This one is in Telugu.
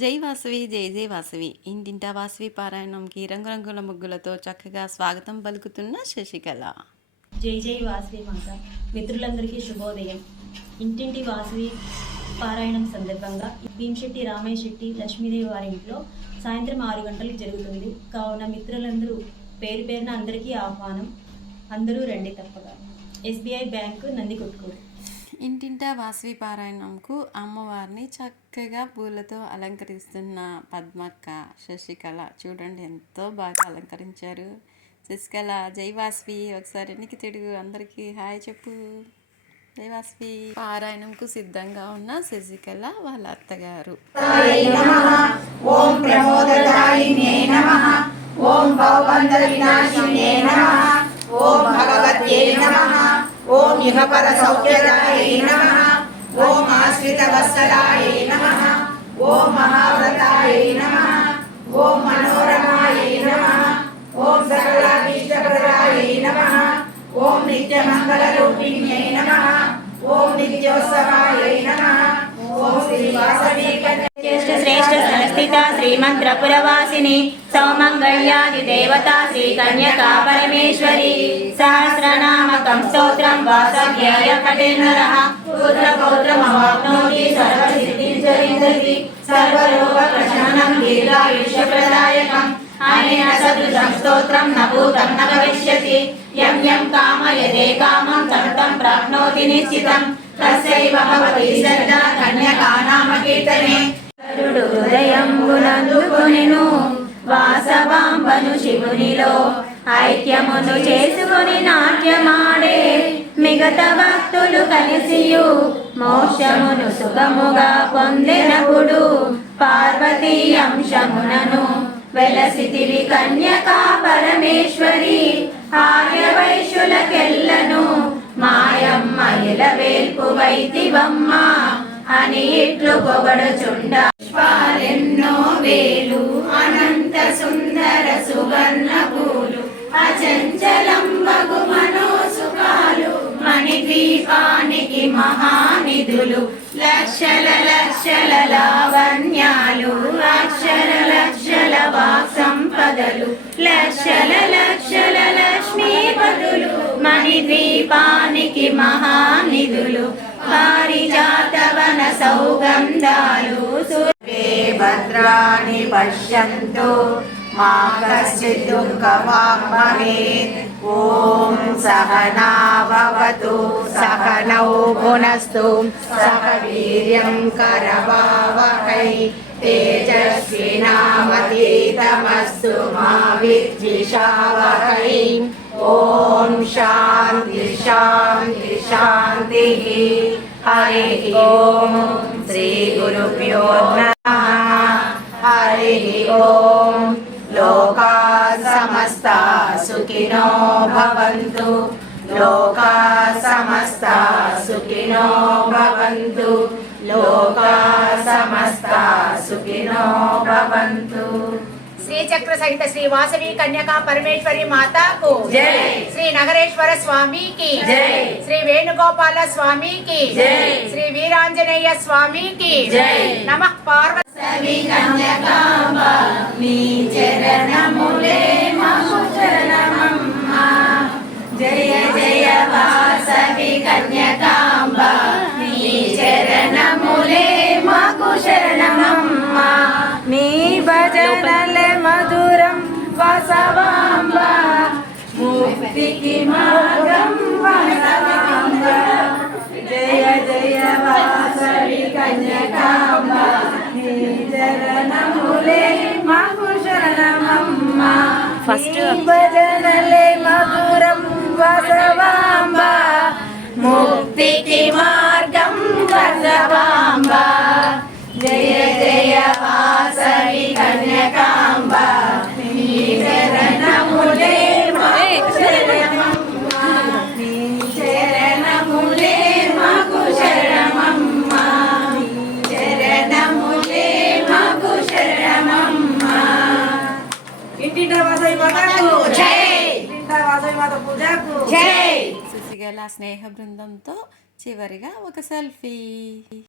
జై వాసవి జై జై వాసవి ఇంటింటా వాసవి పారాయణంకి రంగురంగుల ముగ్గులతో చక్కగా స్వాగతం పలుకుతున్న శశికళ. జై జై వాసవి మాత. మిత్రులందరికీ శుభోదయం. ఇంటింటి వాసవి పారాయణం సందర్భంగా భీమశెట్టి రామయ్య శెట్టి లక్ష్మీదేవి వారి ఇంట్లో సాయంత్రం 6 గంటలకు జరుగుతుంది. కావున మిత్రులందరూ పేరు పేరున అందరికీ ఆహ్వానం. అందరూ రండి తప్పగా. SBI bank Nandikotkur. ఇంటింటా వాసవి పారాయణంకు అమ్మవారిని చక్కగా పూలతో అలంకరిస్తున్న పద్మక్క, శశికళ చూడండి ఎంతో బాగా అలంకరించారు. శశికళ జై వాసవి, ఒకసారి ఎన్నికి తిడుగు, అందరికీ హాయ్ చెప్పు. జై వాసవి. పారాయణంకు సిద్ధంగా ఉన్న శశికళ వాళ్ళ అత్తగారు. ఓం ప్రమోదదాయినే నమః, ఓం భవబంధ వినాశినే నమః, ఓం భగవత్యై నమః, ఓం ఇహపర సౌఖ్యదాయై నమః, ఓం ఆశ్రిత వత్సలాయై నమః, ఓం మహావ్రతాయై నమః, ఓం మనోరమాయై నమః, ఓం సకలాభీష్టప్రదాయై నమః, ఓం నిత్యమంగళరూపిణ్యై నమః, ఓం నిత్యోత్సవాయై నమః, ఓం శ్రీ వాసవి శ్రేష్ఠ సంస్థిత శ్రీమంత్రపురవాసిని సౌమంగళ్యాది దేవత శ్రీ కన్యకా పరమేశ్వరి సహస్రనామకం స్తోత్రం వాసవ్యాయ పఠేన్నరః పుత్రపౌత్రమవాప్నోతి సర్వసిద్ధిర్జరిదతి సర్వరోగ ప్రశమనం దీర్ఘాయుష్యప్రదాయకం అనేన సదృశం స్తోత్రం న భూతం న భవిష్యతి యం యం కామయతే కామం తం తం ప్రాప్నోతి నిశ్చితం తస్యైవ భవతి శ్రద్ధా కన్యకా నామ కీర్తనే. హృదయంబునందుకొనెను వాసవాంబను శివునిలో ఐక్యమును చేసుకొని నాట్యమాడే మిగతా భక్తులు కలిసియు మోక్షమును సుఖముగా పొందెనప్పుడు పార్వతీ అంశమునను వెలసితివి కన్యకా పరమేశ్వరి ఆర్యవైశ్యులకెల్లను మాయమ్మ ఎలవేల్పు వైతివమ్మ అని ఇట్లు పొగడుచుండ ఎన్నో వేలు అనంత సుందర సువర్ణ పూలు అచంచలంబగు మనోసుఖాలు మణిద్వీపానికి మహానిధులు లక్షల లక్షల లావణ్యాలు అక్షర లక్షల వాక్ సంపదలు లక్షల లక్షల లక్ష్మీపదులు మణిద్వీపానికి మహానిధులు పారిజాతవన సౌగంధాలు సర్వే భద్రాణి పశ్యంతు మా కశ్చిత్ దుఃఖభాగ్ భవేత్. ఓం సహనా భవతు సహనౌ భునస్తు సహ వీర్యం కరవావహై తేజస్వినావధీతమస్తు మా విద్విషావహై. ఓం శాంతి శాంతి శాంతి. హరి ఓం శ్రీ గురుభ్యో నమః. హరి ఓం. లోకా సమస్తా సుఖినో భవంతు. లోకా సమస్తా సుఖినో భవంతు. లోకా సమస్తా సుఖినో భవంతు. శ్రీ చక్ర సహిత శ్రీ వాసవి కన్యకా పరమేశ్వరి మాతాకు జై. శ్రీ నగరేశ్వర స్వామికి జై. శ్రీ వేణుగోపాల స్వామికి జై. శ్రీ వీరాంజనేయ స్వామికి జై. నమః పార్వతీ. వాసవి కన్యకాంబ నీ చరణములే మము చరణమమ్మ. జయ జయ వాసవి కన్యకాంబ నీ చరణములే మాకు శరణమమ్మ. నీ భజనలే మధురం వాసవాంబ ముక్తికి మార్గం వాసవాంబ. జయ జయ వాసవి కన్యకాంబ నీ చరణములే మాకు శరణమమ్మ. ఫస్ట్ భజనలే మధురం వాసవాంబ ముక్తికి మార్గం వాసవాంబ. జయ జయ వాసవి కన్యకాంబ నీ చరణములే మాకు శరణమమ్మ. నీ చరణములే మాకు శరణమమ్మ. నీ చరణములే మాకు శరణమమ్మ. ఇంటింటా వాసవి మాతకు జై. ఇంటింటా వాసవి మాత పూజకు జై. శశికళ స్నేహ బృందంతో చివరిగా ఒక సెల్ఫీ.